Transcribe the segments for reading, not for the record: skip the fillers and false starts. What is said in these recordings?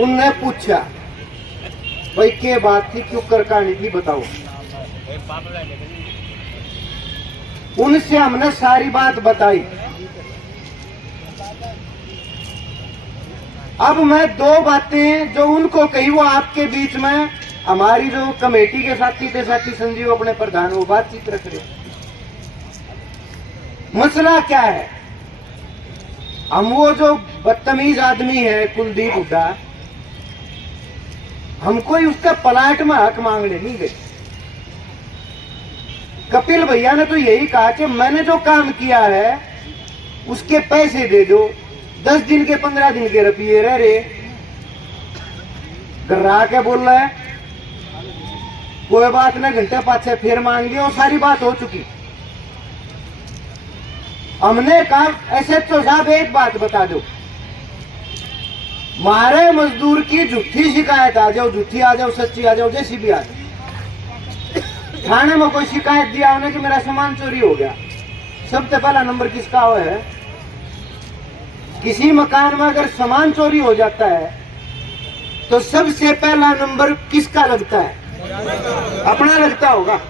उनने पूछा भाई क्या बात थी, क्यों कर कहानी थी बताओ। उनसे हमने सारी बात बताई। अब मैं दो बातें जो उनको कही वो आपके बीच में हमारी जो कमेटी के साथी थे, साथी संजीव अपने प्रधान, वो बातचीत रख रहे। मसला क्या है, हम वो जो बदतमीज आदमी है कुलदीप हुड्डा, हमको ही उसका पलाट में हक मांगने नहीं गए। कपिल भैया ने तो यही कहा कि मैंने जो काम किया है उसके पैसे दे दो। 10 दिन के 15 दिन के रुपये रह रहे, गर्रा के बोल रहा है कोई बात ना, घंटे पाछे फिर मांग लिया, और सारी बात हो चुकी। हमने कहा एसएचओ साहब एक बात बता दो, मारे मजदूर की झूठी शिकायत आ जाओ, झूठी आ जाओ सच्ची आ जाओ जैसी भी आ जाओ, थाने में कोई शिकायत दिया उन्हें कि मेरा सामान चोरी हो गया, सबसे पहला नंबर किसका हुआ है? किसी मकान में अगर सामान चोरी हो जाता है तो सबसे पहला नंबर किसका लगता है? अपना लगता होगा।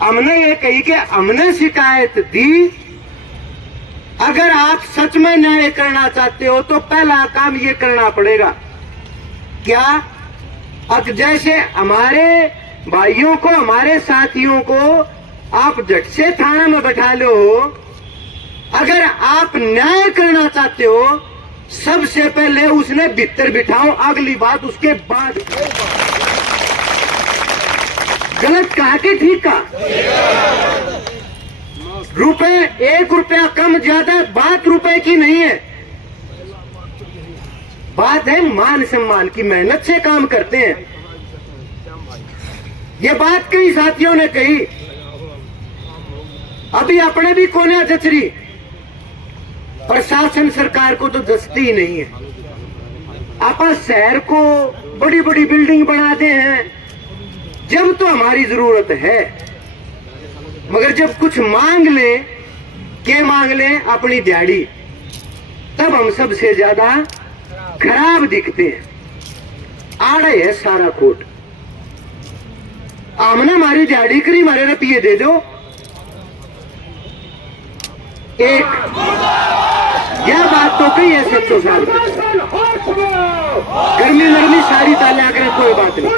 हमने ये कही कि हमने शिकायत दी, अगर आप सच में न्याय करना चाहते हो तो पहला काम ये करना पड़ेगा क्या, अब जैसे हमारे भाइयों को, हमारे साथियों को आप झट से थाना में बैठा लो, अगर आप न्याय करना चाहते हो सबसे पहले उसने भीतर बिठाओ, अगली बात उसके बाद। गलत कहा कि ठीक कहा? रुपए 1 रुपया कम ज्यादा बात रुपए की नहीं है, बात है मान सम्मान की। मेहनत से काम करते हैं, ये बात कई साथियों ने कही। अभी अपने भी कोने जचरी, प्रशासन सरकार को तो दसती ही नहीं है। आप शहर को बड़ी बड़ी बिल्डिंग बनाते हैं जब तो हमारी जरूरत है, मगर जब कुछ मांग ले, क्या मांग ले? अपनी दिहाड़ी, तब हम सबसे ज्यादा खराब दिखते हैं। आड़े है सारा कोट, हमने हमारी दिहाड़ी करी, हमारे रुपये दे दो। एक यह बात तो कही है सच्चो साहब, गर्मी नरमी सारी तालियां करें कोई बात नहीं,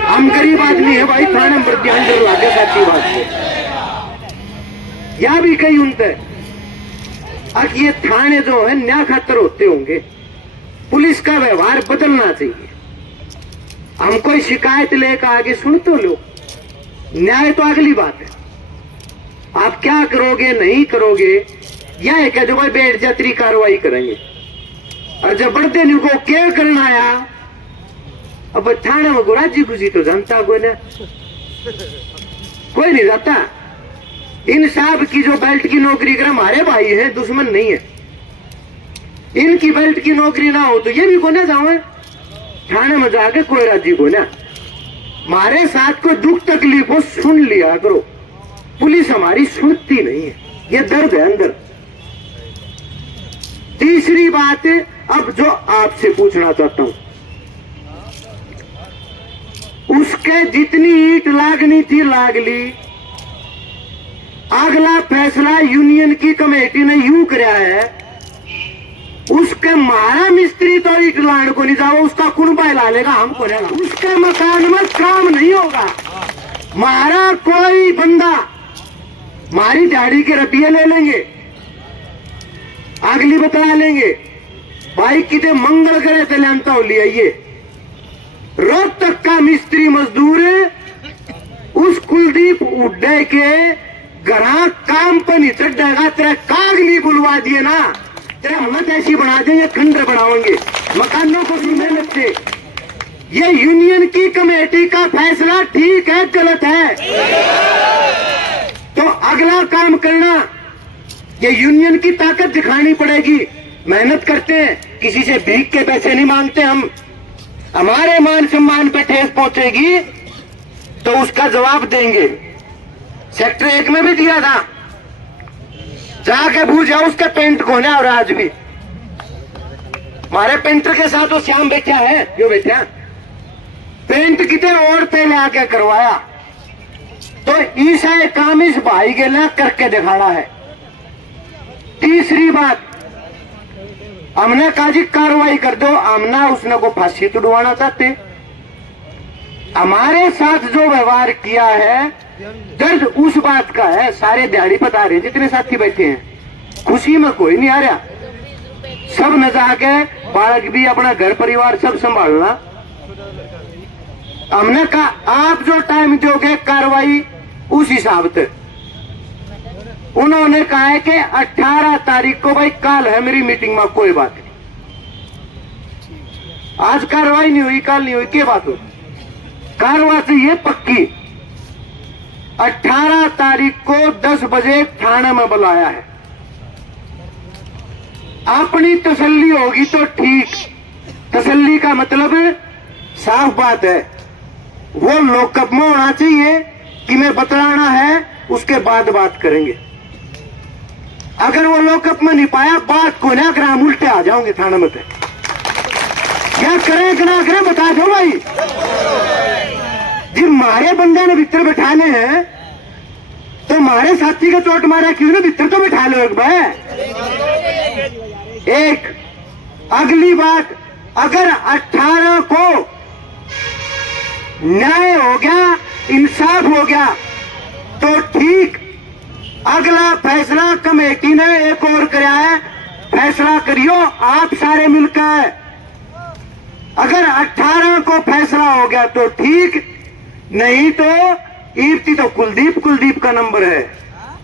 हम गरीब आदमी है भाई, थाने पर ध्यान जरूर आगे साथी बात है। यह भी कही उनसे अब ये थाने जो है न्याय खातर होते होंगे, पुलिस का व्यवहार बदलना चाहिए। हम कोई शिकायत लेकर आगे सुन तो लो, न्याय तो अगली बात है। आप क्या करोगे नहीं करोगे यह है कि जो भाई बैठ जात्री कार्रवाई करेंगे, और जब बढ़ते नहीं को क्या करना आया, अब थाने में गुराजी गुजी तो जानता कोई ना, कोई नहीं जाता। इन साहब की जो बेल्ट की नौकरी करे हमारे भाई है, दुश्मन नहीं है। इनकी बेल्ट की नौकरी ना हो तो ये भी को ना जाओ थाने में जाके, कोई राजी को ना। हमारे साथ कोई दुख तकलीफ हो सुन लिया करो, पुलिस हमारी सुनती नहीं है, ये दर्द है अंदर। तीसरी बात अब जो आपसे पूछना चाहता हूं, उसके जितनी ईंट लागनी थी लाग ली, अगला फैसला यूनियन की कमेटी ने यूं कराया है, उसके मारा मिस्त्री तो ईट लाने को नहीं जाओ, उसका कुनबा ला लेगा, हमको नहीं। उसके मकान में काम नहीं होगा, मारा कोई बंदा मारी दिहाड़ी के रुपये ले लेंगे, अगली बता लेंगे भाई कितने मंगल करे थे लेंता हो लिया। ये रोहतक का मिस्त्री मजदूर उस कुलदीप हुड्डा के घरा काम पर नहीं चढ़ेगा, तेरा कागली बुलवा दिए ना, तेरा हिम्मत ऐसी बना देंगे, खंडर बनाएंगे मकानों को भी मेहनत से। ये यूनियन की कमेटी का फैसला ठीक है गलत है? तो अगला काम करना, ये यूनियन की ताकत दिखानी पड़ेगी। मेहनत करते हैं, किसी से भीख के पैसे नहीं मांगते हम, हमारे मान सम्मान पे ठेस पहुंचेगी तो उसका जवाब देंगे। सेक्टर 1 में भी दिया था, जाके भूल जाओ उसका पेंट खोना, और आज भी हमारे पेंटर के साथ वो श्याम बैठा है, जो बैठा पेंट कितने और पे आके करवाया, तो ईसा काम इस भाई के लिए करके दिखाना है। तीसरी बात, हमने कहा जी कार्रवाई कर दो, हमने उसने को फांसी तुड़वाना चाहते। हमारे साथ जो व्यवहार किया है, दर्द उस बात का है, सारे दिहाड़ी बता रहे जितने साथी बैठे हैं, खुशी में कोई नहीं आ रहा, सब न जाके बालक भी अपना घर परिवार सब संभालना। हमने कहा आप जो टाइम दोगे कार्रवाई उस हिसाब से। उन्होंने कहा है कि 18 तारीख को, भाई कल है मेरी मीटिंग में, कोई बात नहीं, आज कार्रवाई नहीं हुई, कल नहीं हुई, क्या बात हो, कार्रवाई चाहिए पक्की। 18 तारीख को 10 बजे थाने में बुलाया है। अपनी तसल्ली होगी तो ठीक, तसल्ली का मतलब साफ बात है, वो लॉकअप में होना चाहिए कि मैं बतलाना है, उसके बाद बात करेंगे। अगर वो लॉकअप में नहीं पाया, बात को ना करें, हम उल्टे आ जाओगे थाने में। क्या करें कि ना करें बता दो भाई। जी मारे बंदे ने भीतर बैठाने हैं, तो मारे साथी का चोट मारा क्यों ना, भीतर तो बैठा लो एक बार। एक अगली बात, अगर 18 को न्याय हो गया, इंसाफ हो गया तो ठीक, अगला फैसला कमेटी ने एक और कराया है, फैसला करियो आप सारे मिलकर। अगर 18 को फैसला हो गया तो ठीक, नहीं तो ईर्ति तो कुलदीप का नंबर है।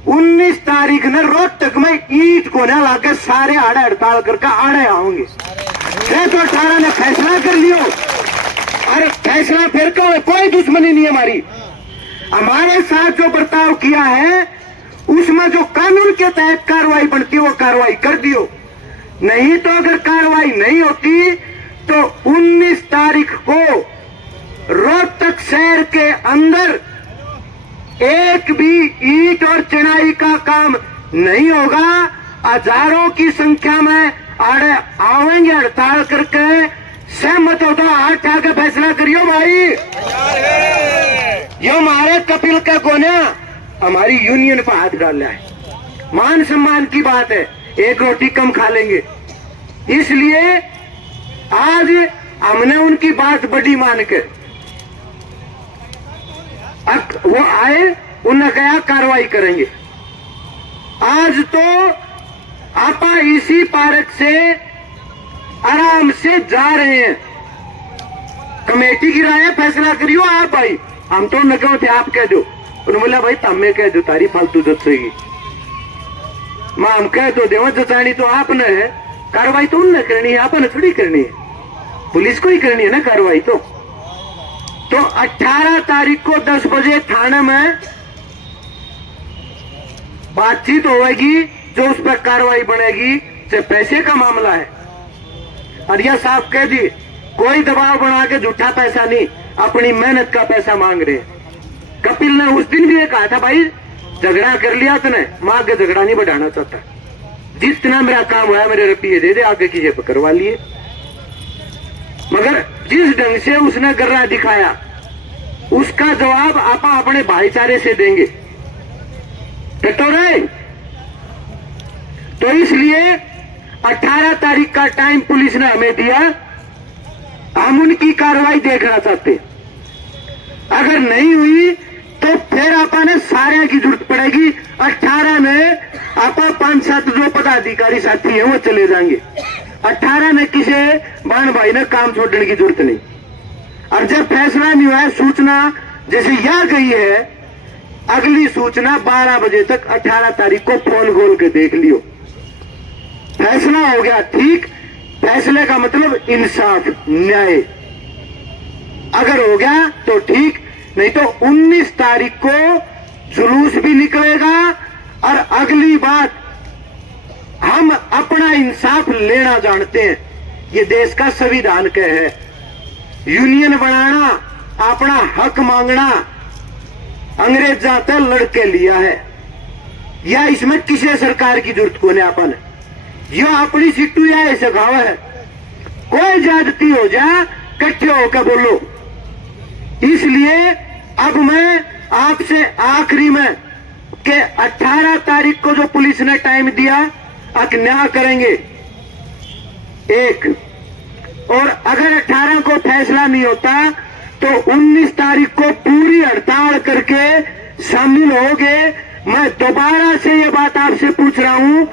19 तारीख ने रोहतक में ईंट को न लाकर सारे आड़े हड़ताल करके आड़े आऊंगे। तो 18 ने फैसला कर लियो, अरे फैसला फिर कोई दुश्मनी नहीं हमारी। हमारे साथ जो बर्ताव किया है उसमें जो कानून के तहत कार्रवाई बनती है वो कार्रवाई कर दियो, नहीं तो अगर कार्रवाई नहीं होती तो 19 तारीख को रोहतक शहर के अंदर एक भी ईंट और चिनाई का काम नहीं होगा। हजारों की संख्या में आड़े आवेंगे हड़ताल करके। सहमत हो तो हाथ उठा के फैसला करियो भाई। ये हमारे कपिल का कोना हमारी यूनियन पर हाथ डाल रहा है। मान सम्मान की बात है, एक रोटी कम खा लेंगे, इसलिए आज हमने उनकी बात बड़ी मान के वो आए, उन्होंने कहा कार्रवाई करेंगे। आज तो आप इसी पार्क से आराम से जा रहे हैं, कमेटी की राय फैसला करियो आप भाई। हम तो न कहो थे, आप कह दो। उन्होंने बोला भाई तमें कह दो, तारी फालतू जचेगी मां, हम कह दो देव जचानी तो आपने है, कार्रवाई तो उनने करनी है, आपने थोड़ी करनी है, पुलिस को ही करनी है ना कार्रवाई। तो 18 तारीख को 10 बजे थाने में बातचीत होगी, जो उस पर कार्रवाई बनेगी। से पैसे का मामला है, और यह साफ कह दी, कोई दबाव बना के झूठा पैसा नहीं, अपनी मेहनत का पैसा मांग रहे। कपिल ने उस दिन भी ये कहा था भाई झगड़ा कर लिया तूने, मां आगे झगड़ा नहीं बढ़ाना चाहता, जितना मेरा काम हुआ मेरे रुपये दे दे, आगे की जेब करवा लिए। मगर जिस ढंग से उसने गर्रा दिखाया उसका जवाब आप अपने भाईचारे से देंगे, टटोरे। तो इसलिए 18 तारीख का टाइम पुलिस ने हमें दिया, हम उनकी कार्रवाई देखना चाहते। अगर नहीं हुई तो फिर आपने सारे की जरूरत पड़ेगी। 18 में आप 5-7 जो पदाधिकारी साथी हैं वो चले जाएंगे। 18 में किसी बाण भाई ने काम छोड़ने की जरूरत नहीं। और जब फैसला नहीं हुआ है, सूचना जैसे यह गई है, अगली सूचना 12 बजे तक 18 तारीख को फोन खोल के देख लियो। फैसला हो गया ठीक, फैसले का मतलब इंसाफ न्याय। अगर हो गया तो ठीक, नहीं तो 19 तारीख को जुलूस भी निकलेगा। और अगली बात, हम अपना इंसाफ लेना जानते हैं, ये देश का संविधान का है। यूनियन बनाना, अपना हक मांगना अंग्रेज जाते लड़के लिया है, या इसमें किसी सरकार की जरूरत को नहीं। अपन यह अपनी सीटू या ऐसे गाँव है, कोई ज्यादती हो जाए इकट्ठे होकर बोलो। इसलिए अब मैं आपसे आखिरी में कि 18 तारीख को जो पुलिस ने टाइम दिया अब न्याय करेंगे एक, और अगर 18 को फैसला नहीं होता तो 19 तारीख को पूरी हड़ताल करके शामिल होगे। मैं दोबारा से ये बात आपसे पूछ रहा हूं,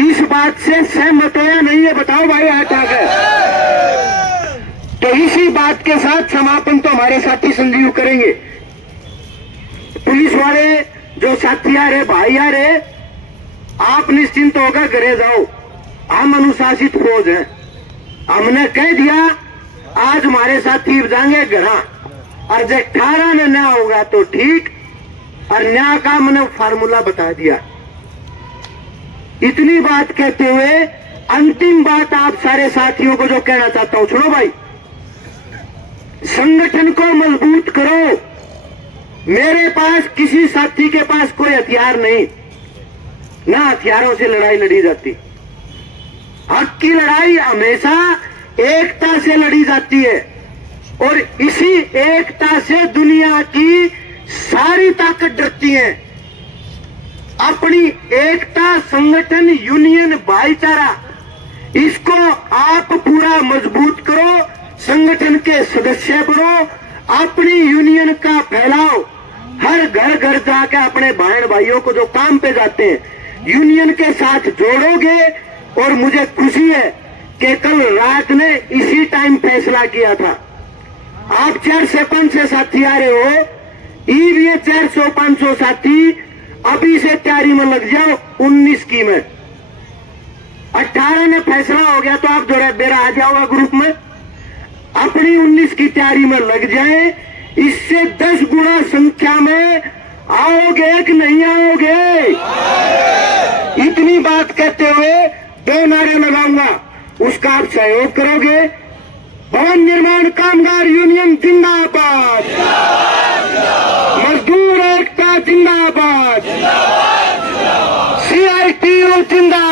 इस बात से सहमत हो या नहीं है बताओ भाई हाथ आकर। तो इसी बात के साथ समापन तो हमारे साथी संजीव करेंगे। पुलिस वाले जो साथी आ रहे भाई आ रहे, आप निश्चिंत होकर घरे जाओ, हम अनुशासित फौज हैं। हमने कह दिया आज हमारे साथी जाएंगे घरा, और जब 18 में न्याय होगा तो ठीक, और न्याय का मैंने फार्मूला बता दिया। इतनी बात कहते हुए अंतिम बात आप सारे साथियों को जो कहना चाहता हूं, सुनो भाई, संगठन को मजबूत करो। मेरे पास किसी साथी के पास कोई हथियार नहीं, ना हथियारों से लड़ाई लड़ी जाती। हक की लड़ाई हमेशा एकता से लड़ी जाती है, और इसी एकता से दुनिया की सारी ताकत डरती है। अपनी एकता, संगठन, यूनियन, भाईचारा, इसको आप पूरा मजबूत करो। संगठन के सदस्य बनो, अपनी यूनियन का फैलाओ, हर घर घर जाकर अपने बहन भाइयों को जो काम पे जाते हैं यूनियन के साथ जोड़ोगे। और मुझे खुशी है कि कल रात ने इसी टाइम फैसला किया था। आप 4 से 5 से साथी आ रहे हो, ये 400-500 साथी अभी से तैयारी में लग जाओ 19 की में। 18 में फैसला हो गया तो आप जोड़ा बेरा आ जाओगा ग्रुप में, अपनी 19 की तैयारी में लग जाए। इससे 10 गुना संख्या में आओगे कि नहीं आओगे? इतनी बात कहते हुए 2 नारे लगाऊंगा, उसका आप सहयोग करोगे। भवन निर्माण कामगार यूनियन जिंदाबाद, मजदूर एकता जिंदाबाद, CITU जिंदाबाद।